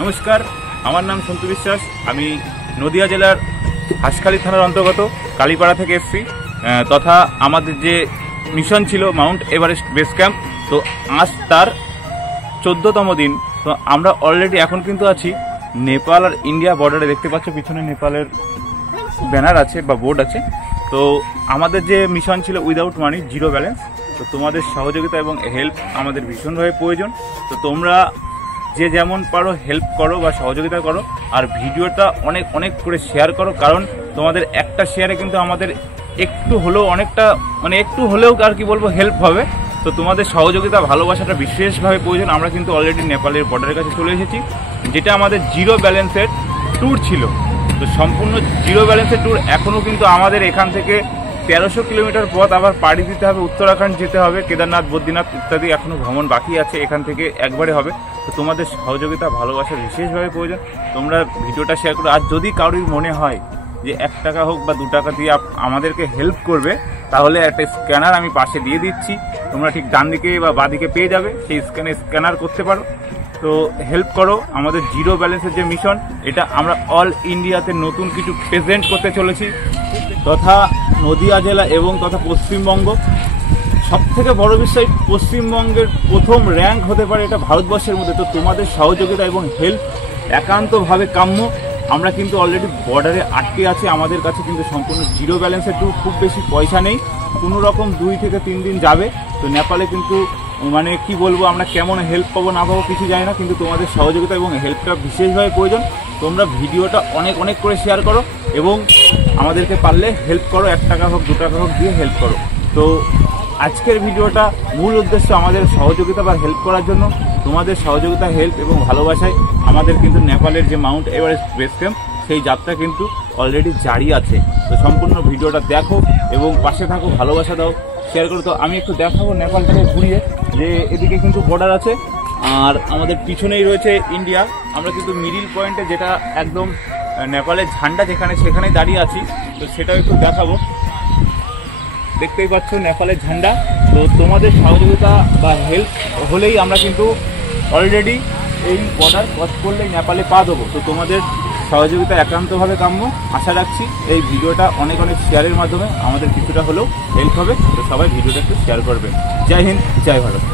नमस्कार, আমার নাম সন্তু বিশ্বাস। আমি নদিয়া জেলার হাসখালী থানার অন্তর্গত কালীপাড়া থেকে এসেছি। তথা আমাদের যে মিশন ছিল মাউন্ট এভারেস্ট বেস ক্যাম্প, তো আজ তার 14তম দিন। তো আমরা অলরেডি এখন কিন্তু আছি নেপাল আর ইন্ডিয়া বর্ডারে। দেখতে পাচ্ছ পিছনে নেপালের ব্যানার আছে বা বোর্ড আছে। তো আমাদের যে মিশন ছিল উইদাউট মানি, জিরো ব্যালেন্স। তো তোমাদের সহযোগিতা এবং হেল্প আমাদের ভীষণভাবে প্রয়োজন। তো তোমরা যে যেমন পারো হেল্প করো বা সহযোগিতা করো, আর ভিডিওটা অনেক অনেক করে শেয়ার করো, কারণ তোমাদের একটা শেয়ারে কিন্তু আমাদের একটু হলেও অনেকটা একটু হলেও আর কি বলবো হেল্প হবে। তো তোমাদের সহযোগিতা ভালোবাসাটা বিশেষভাবে প্রয়োজন। আমরা কিন্তু অলরেডি নেপালের বর্ডারের কাছে চলে এসেছি, যেটা আমাদের জিরো ব্যালেন্সের ট্যুর ছিল। তো সম্পূর্ণ জিরো ব্যালেন্সের ট্যুর এখনও কিন্তু আমাদের এখান থেকে 1300 কিলোমিটার পথ আবার পাড়ি দিতে হবে, উত্তরাখণ্ড যেতে হবে, কেদারনাথ, বদ্রীনাথ ইত্যাদি এখনও ভ্রমণ বাকি আছে। এখান থেকে একবারে হবে। তো তোমাদের সহযোগিতা ভালোবাসা বিশেষভাবে প্রয়োজন। তোমরা ভিডিওটা শেয়ার করো। আর যদি কারোর মনে হয় যে 1 টাকা হোক বা 2 টাকা দিয়ে আমাদেরকে হেল্প করবে, তাহলে একটা স্ক্যানার আমি পাশে দিয়ে দিচ্ছি। তোমরা ঠিক ডান দিকে বা বাঁ দিকে পেয়ে যাবে, সেই স্ক্যানার করতে পারো। তো হেল্প করো। আমাদের জিরো ব্যালেন্সের যে মিশন, এটা আমরা অল ইন্ডিয়াতে নতুন কিছু প্রেজেন্ট করতে চলেছি, তথা নদিয়া জেলা এবং তথা পশ্চিমবঙ্গ। সব থেকে বড় বিষয়, পশ্চিমবঙ্গের প্রথম র্যাঙ্ক হতে পারে এটা ভারতবর্ষের মধ্যে। তো তোমাদের সহযোগিতা এবং হেল্প একান্তভাবে কাম্য। আমরা কিন্তু অলরেডি বর্ডারে আটকে আছি। আমাদের কাছে কিন্তু সম্পূর্ণ জিরো ব্যালেন্সের ট্যুর, খুব বেশি পয়সা নেই। কোনো রকম 2 থেকে 3 দিন যাবে। তো নেপালে কিন্তু কি বলবো, আমরা কেমন হেল্প পাবো না পাবো কিছু জানি না, কিন্তু তোমাদের সহযোগিতা এবং হেল্পটা বিশেষভাবে প্রয়োজন। তোমরা ভিডিওটা অনেক অনেক করে শেয়ার করো এবং আমাদেরকে পারলে হেল্প করো। 1 টাকা হোক 2 টাকা হোক দিয়ে হেল্প করো। তো আজকের ভিডিওটা মূল উদ্দেশ্য আমাদের সহযোগিতা বা হেল্প করার জন্য। তোমাদের সহযোগিতা, হেল্প এবং ভালোবাসায় আমাদের কিন্তু নেপালের যে মাউন্ট এভারেস্ট বেস ক্যাম্প, সেই যাত্রা কিন্তু অলরেডি জারি আছে। তো সম্পূর্ণ ভিডিওটা দেখো এবং পাশে থাকো, ভালোবাসা দাও, শেয়ার করো। তো আমি একটু দেখাবো নেপালটাকে ঘুরিয়ে, যে এদিকে কিন্তু বর্ডার আছে আর আমাদের পিছনেই রয়েছে ইন্ডিয়া। আমরা কিন্তু মিডিল পয়েন্টে, যেটা একদম নেপালের ঝান্ডা যেখানে, সেখানেই দাঁড়িয়ে আছি। তো সেটাও একটু দেখাবো। দেখতেই পাচ্ছ নেপালের ঝান্ডা। তো তোমাদের সহযোগিতা বা হেল্প হলেই আমরা কিন্তু অলরেডি এই বর্ডার ক্রস করলেই নেপালে পা দেবো। তো তোমাদের সহযোগিতা একান্তভাবে কাম্য। আশা রাখছি এই ভিডিওটা অনেক অনেক শেয়ারের মাধ্যমে আমাদের কিছুটা হলেও হেল্প হবে। তো সবাই ভিডিওটা একটু শেয়ার করবেন। জয় হিন্দ, জয় ভারত।